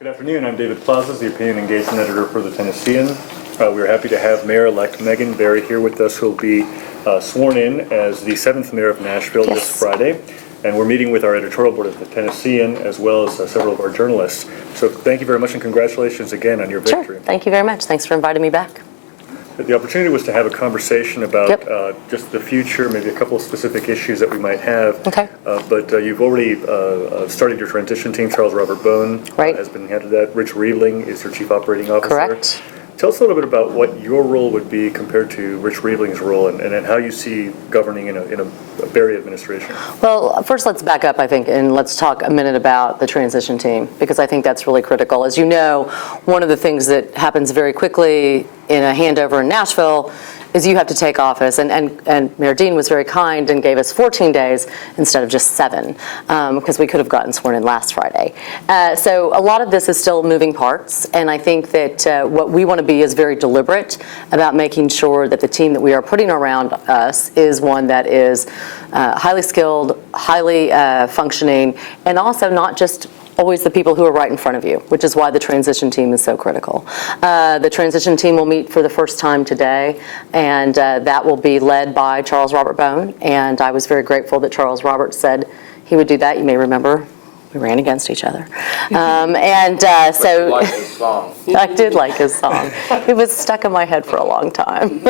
Good afternoon. I'm David Plazas, the Opinion Engagement Editor for the Tennessean. We're happy to have Mayor-elect Megan Barry here with us, who will be sworn in as the 7th Mayor of Nashville this Friday. And we're meeting with our editorial board of the Tennessean, as well as several of our journalists. So thank you very much, and congratulations again on your victory. Sure. Thank you very much. Thanks for inviting me back. The opportunity was to have a conversation about just the future, maybe a couple of specific issues that we might have. Okay. But you've already started your transition team. Charles Robert Bone has been head of that. Rich Riebling is your chief operating officer. Correct. Tell us a little bit about what your role would be compared to Rich Riebling's role, and how you see governing in a Barry administration. Well, first let's back up, I think, and let's talk a minute about the transition team, because I think that's really critical. As you know, one of the things that happens very quickly in a handover in Nashville is you have to take office, and Mayor Dean was very kind and gave us 14 days instead of just 7, because we could have gotten sworn in last Friday. So a lot of this is still moving parts, and I think that what we want to be is very deliberate about making sure that the team that we are putting around us is one that is highly skilled, highly functioning, and also not just always the people who are right in front of you, which is why the transition team is so critical. The transition team will meet for the first time today, and that will be led by Charles Robert Bone. And I was very grateful that Charles Robert said he would do that. You may remember we ran against each other. So you like his song. I did like his song. It was stuck in my head for a long time.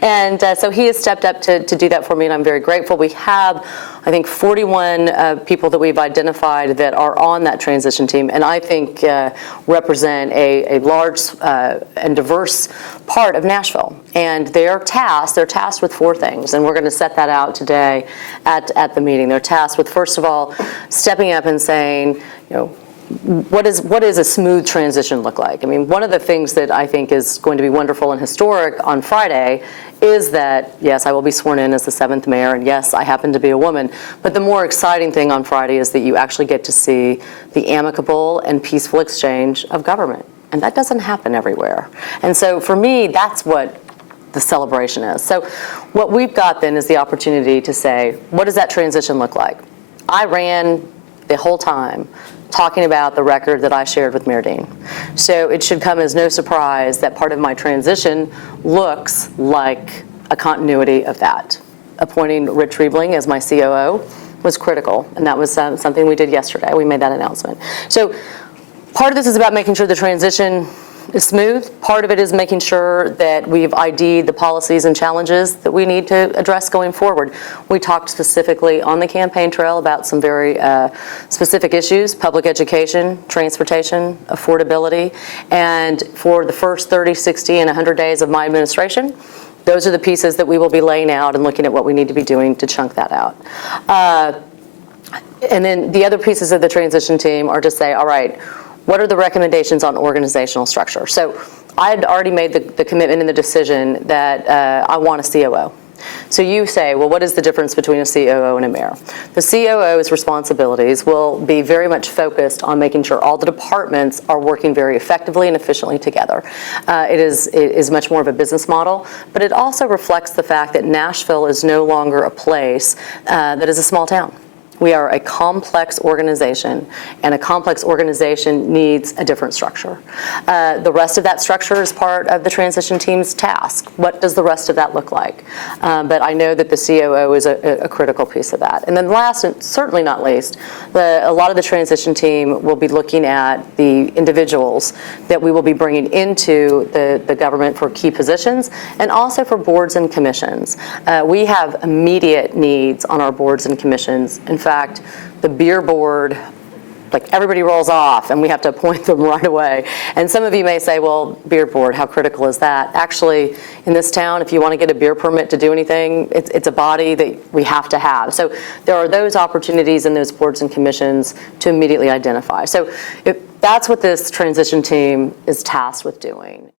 And so he has stepped up to do that for me, and I'm very grateful. We have, I think, 41 people that we've identified that are on that transition team, and I think represent a large and diverse part of Nashville. And they're tasked with 4 things, and we're going to set that out today at the meeting. They're tasked with, first of all, stepping up and saying, you know, what does a smooth transition look like? I mean, one of the things that I think is going to be wonderful and historic on Friday is that, yes, I will be sworn in as the 7th mayor, and yes, I happen to be a woman, but the more exciting thing on Friday is that you actually get to see the amicable and peaceful exchange of government, and that doesn't happen everywhere. And so for me, that's what the celebration is. So what we've got then is the opportunity to say, what does that transition look like? I ran the whole time talking about the record that I shared with Mayor Dean. So it should come as no surprise that part of my transition looks like a continuity of that. Appointing Rich Riebling as my COO was critical, and that was something we did yesterday. We made that announcement. So part of this is about making sure the transition is smooth. Part of it is making sure that we've ID'd the policies and challenges that we need to address going forward. We talked specifically on the campaign trail about some very specific issues: public education, transportation, affordability. And for the first 30, 60, and 100 days of my administration, those are the pieces that we will be laying out and looking at what we need to be doing to chunk that out. And then the other pieces of the transition team are to say, all right, what are the recommendations on organizational structure? So I had already made the commitment and the decision that I want a COO. So you say, well, what is the difference between a COO and a mayor? The COO's responsibilities will be very much focused on making sure all the departments are working very effectively and efficiently together. It is much more of a business model, but it also reflects the fact that Nashville is no longer a place that is a small town. We are a complex organization, and a complex organization needs a different structure. The rest of that structure is part of the transition team's task. What does the rest of that look like? But I know that the COO is a critical piece of that. And then last, and certainly not least, a lot of the transition team will be looking at the individuals that we will be bringing into the government for key positions, and also for boards and commissions. We have immediate needs on our boards and commissions. In fact, the beer board, like, everybody rolls off and we have to appoint them right away. And some of you may say, well, beer board, how critical is that? Actually, in this town, if you want to get a beer permit to do anything, it's a body that we have to have. So there are those opportunities in those boards and commissions to immediately identify. So that's what this transition team is tasked with doing.